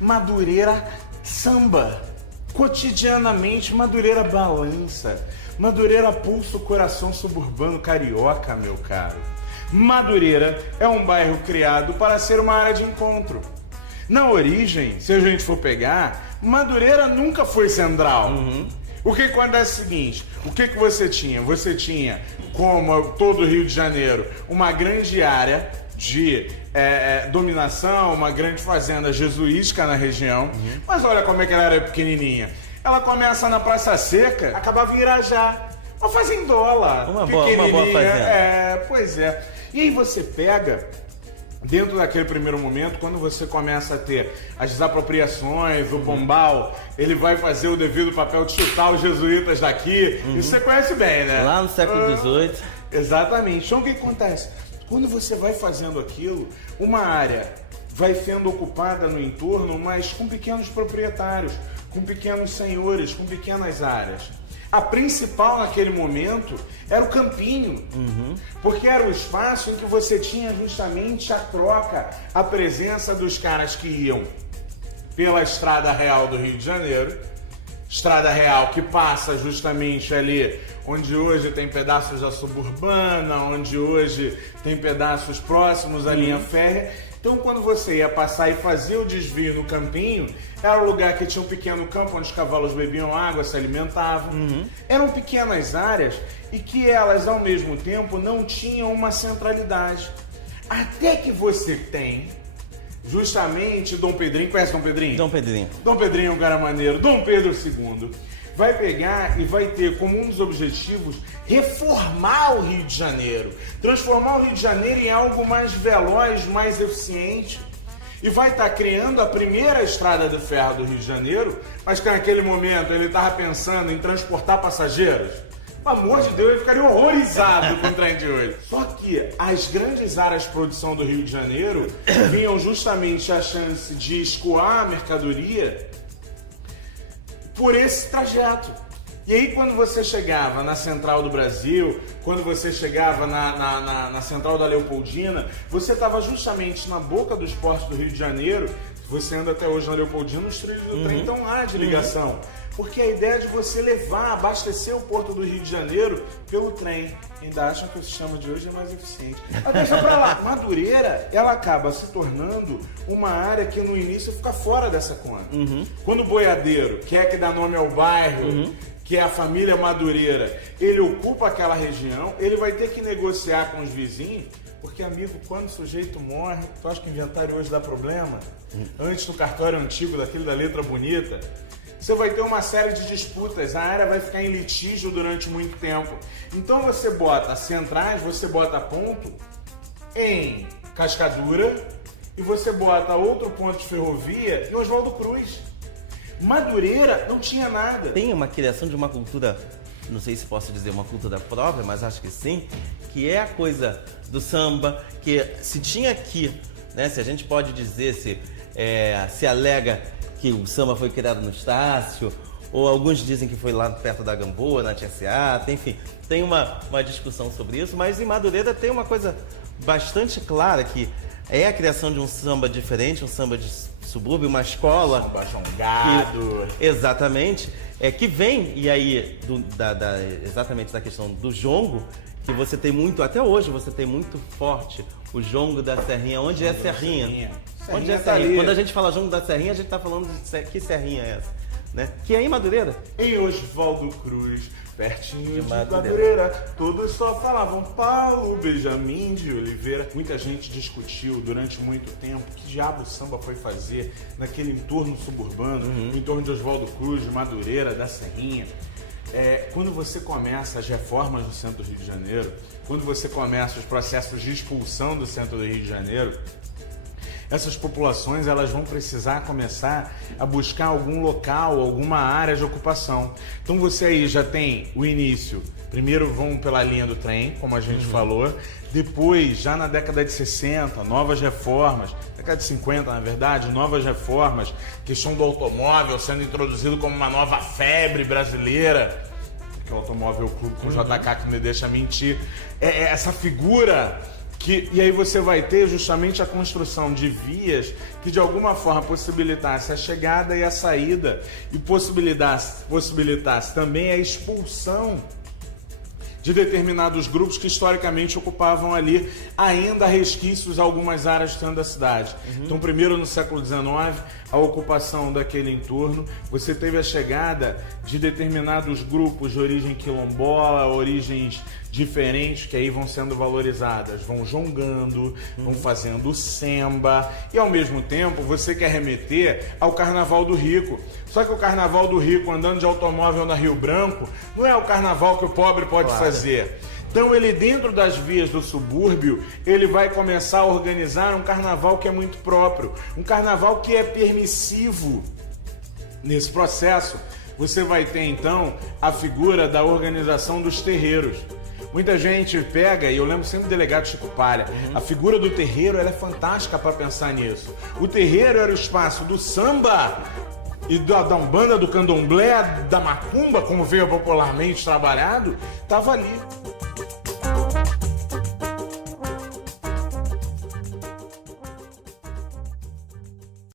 Madureira samba. Cotidianamente, Madureira balança. Madureira pulsa o coração suburbano carioca, meu caro. Madureira é um bairro criado para ser uma área de encontro. Na origem, se a gente for pegar, Madureira nunca foi central. O que acontece é o seguinte, o que você tinha? Você tinha, como todo o Rio de Janeiro, uma grande área de dominação, uma grande fazenda jesuítica na região. Mas olha como é que ela era pequenininha. Ela começa na Praça Seca, acabava em Irajá. Uma fazendola. Uma boa fazenda. Pois é. E aí você pega, dentro daquele primeiro momento, quando você começa a ter as desapropriações, o Pombal, ele vai fazer o devido papel de chutar os jesuítas daqui. Isso você conhece bem, né? Lá no século XVIII. Exatamente. Então o que acontece? Quando você vai fazendo aquilo, uma área vai sendo ocupada no entorno, mas com pequenos proprietários, com pequenos senhores, com pequenas áreas. A principal naquele momento era o campinho, porque era o espaço em que você tinha justamente a troca, a presença dos caras que iam pela Estrada Real do Rio de Janeiro, Estrada Real que passa justamente ali onde hoje tem pedaços da suburbana, onde hoje tem pedaços próximos à linha férrea. Então, quando você ia passar e fazia o desvio no campinho, era um lugar que tinha um pequeno campo onde os cavalos bebiam água, se alimentavam. Eram pequenas áreas e que elas, ao mesmo tempo, não tinham uma centralidade. Até que você tem, justamente, Dom Pedrinho. Conhece Dom Pedrinho? Dom Pedrinho. Dom Pedrinho é um cara maneiro. Dom Pedro II vai pegar e vai ter como um dos objetivos reformar o Rio de Janeiro, transformar o Rio de Janeiro em algo mais veloz, mais eficiente, e vai estar criando a primeira estrada de ferro do Rio de Janeiro, mas que naquele momento ele estava pensando em transportar passageiros. Pelo amor de Deus, eu ficaria horrorizado com o trem de hoje. Só que as grandes áreas de produção do Rio de Janeiro vinham justamente a chance de escoar a mercadoria por esse trajeto. E aí quando você chegava na Central do Brasil, quando você chegava na Central da Leopoldina, você estava justamente na boca dos portos do Rio de Janeiro. Você anda até hoje na Leopoldina, os trilhos do trem estão lá de ligação. Porque a ideia de você levar, abastecer o porto do Rio de Janeiro pelo trem. Ainda acham que o sistema de hoje é mais eficiente. Mas deixa pra lá. Madureira, ela acaba se tornando uma área que no início fica fora dessa conta. Quando o boiadeiro, que é que dá nome ao bairro, que é a família Madureira, ele ocupa aquela região, ele vai ter que negociar com os vizinhos, porque, amigo, quando o sujeito morre, tu acha que o inventário hoje dá problema? Antes do cartório antigo, daquele da letra bonita, você vai ter uma série de disputas, a área vai ficar em litígio durante muito tempo. Então você bota centrais, você bota ponto em Cascadura e você bota outro ponto de ferrovia em Oswaldo Cruz. Madureira não tinha nada. Tem uma criação de uma cultura, não sei se posso dizer uma cultura própria, mas acho que sim, que é a coisa do samba, que se tinha aqui, né, se a gente pode dizer, se alega que o samba foi criado no Estácio, ou alguns dizem que foi lá perto da Gamboa, na Tia Seata, enfim, tem uma discussão sobre isso, mas em Madureira tem uma coisa bastante clara, que é a criação de um samba diferente, um samba de subúrbio, uma escola. Samba jongado. Exatamente, que vem, e aí, exatamente da questão do jongo, que você tem muito, até hoje você tem muito forte o jongo da Serrinha. Onde é Serrinha? Onde é Serrinha? Quando a gente fala jongo da Serrinha, a gente está falando de que Serrinha é essa? Né? Que é em Madureira. Em Oswaldo Cruz, pertinho de Madureira, todos só falavam Paulo Benjamin de Oliveira. Muita gente discutiu durante muito tempo que diabo o samba foi fazer naquele entorno suburbano, em torno de Oswaldo Cruz, de Madureira, da Serrinha. Quando você começa as reformas do centro do Rio de Janeiro, quando você começa os processos de expulsão do centro do Rio de Janeiro, essas populações elas vão precisar começar a buscar algum local, alguma área de ocupação. Então você aí já tem o início. Primeiro vão pela linha do trem, como a gente falou. Depois, já na década de 60, novas reformas. Década de 50, na verdade, novas reformas. Questão do automóvel sendo introduzido como uma nova febre brasileira. Que é o Automóvel Clube com o JK, que não me deixa mentir. É essa figura e aí você vai ter justamente a construção de vias que de alguma forma possibilitasse a chegada e a saída e possibilitasse também a expulsão de determinados grupos que historicamente ocupavam ali ainda resquícios de algumas áreas dentro da cidade. Então, primeiro no século XIX, a ocupação daquele entorno, você teve a chegada de determinados grupos de origem quilombola, origens diferentes que aí vão sendo valorizadas, vão jongando, vão fazendo samba e ao mesmo tempo você quer remeter ao Carnaval do Rico. Só que o Carnaval do Rico andando de automóvel na Rio Branco não é o carnaval que o pobre pode fazer. Então ele dentro das vias do subúrbio, ele vai começar a organizar um carnaval que é muito próprio, um carnaval que é permissivo. Nesse processo, você vai ter então a figura da organização dos terreiros. Muita gente pega, e eu lembro sempre do delegado Chico Palha, a figura do terreiro ela é fantástica para pensar nisso. O terreiro era o espaço do samba e da umbanda, do candomblé, da macumba, como veio popularmente trabalhado, estava ali.